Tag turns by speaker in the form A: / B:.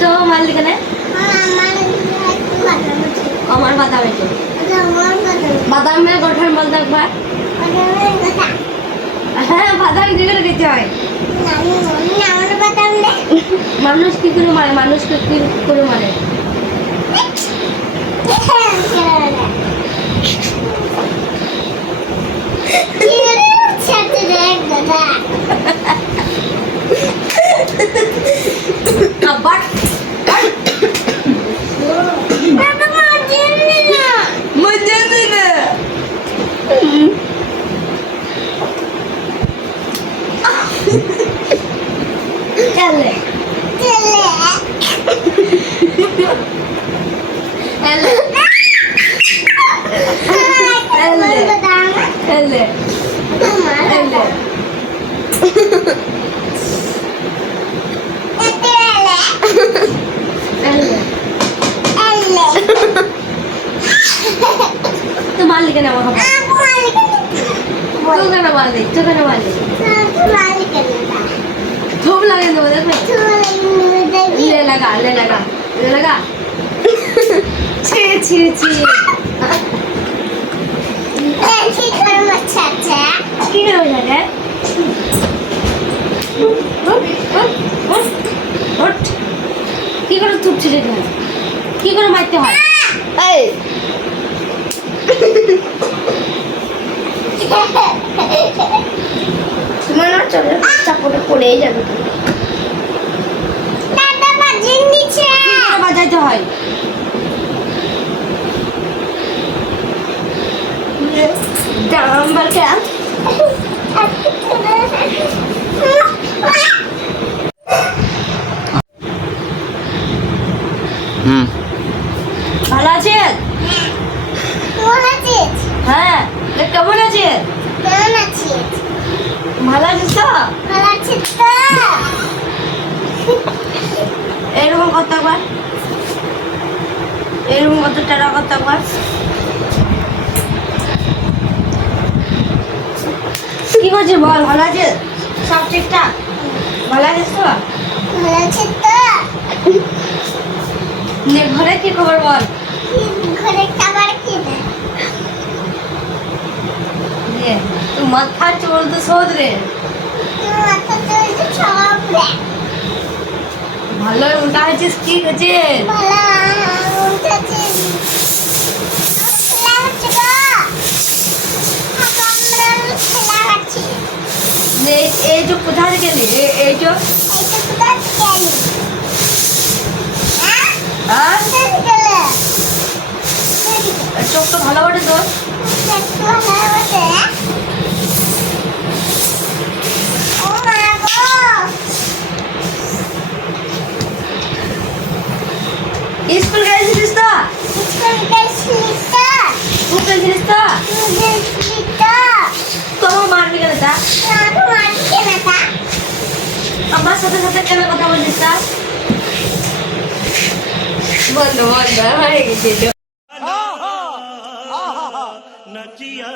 A: তো মারলি কেন আমার বাদাম এটা বাদামের গঠন বল একবার। হ্যাঁ বাদাম কি করে খেতে হয়। মানুষ কি করে মারে? মানুষকে কি করে মারে? চলে এলে এলে এলে এলে তো মারলি কেন আমার খাবার তো কেন মারলি তো কেন মারলি ধূপ লাগিয়ে দেবো দেখবে ले लगा ले लगा ले लगा ছি ছি ছি কি করে লাগে কি করে তুপ ছিটে হয় কি করে মারতে হয় এই
B: পড়েই যাবে।
A: বাজাইতে হয়।
B: ডাম্বারটা
C: হুম।
A: ভালো আছেন হ্যাঁ এ কেমন আছেন ভালো আছিস তো? এরকম কত একবার। এরকম কত টাকা কত একবার। কি করছিস বল, ভালো আছে সব ঠিকঠাক? ভালো আছিস তো? নে, ঘরে কি খবর বল? ঘরে নে, তুই মাথা চোল তো শোধ রে। ভালো উল্টা হয়েছিস হয়েছে? নে এই যে কোথা থেকে গেলি এ- এই যে? হ্যাঁ চোখ তো ভালো বটে তোর স্কুল গেছিলিস তো স্কুল গেছিলিস তো তোমার মারবি কেন তা আমার সাথে সাথে কেন কথা বলছিস তা বন্ধ বন্ধ হয়ে গেছে তো।
D: নচিয়া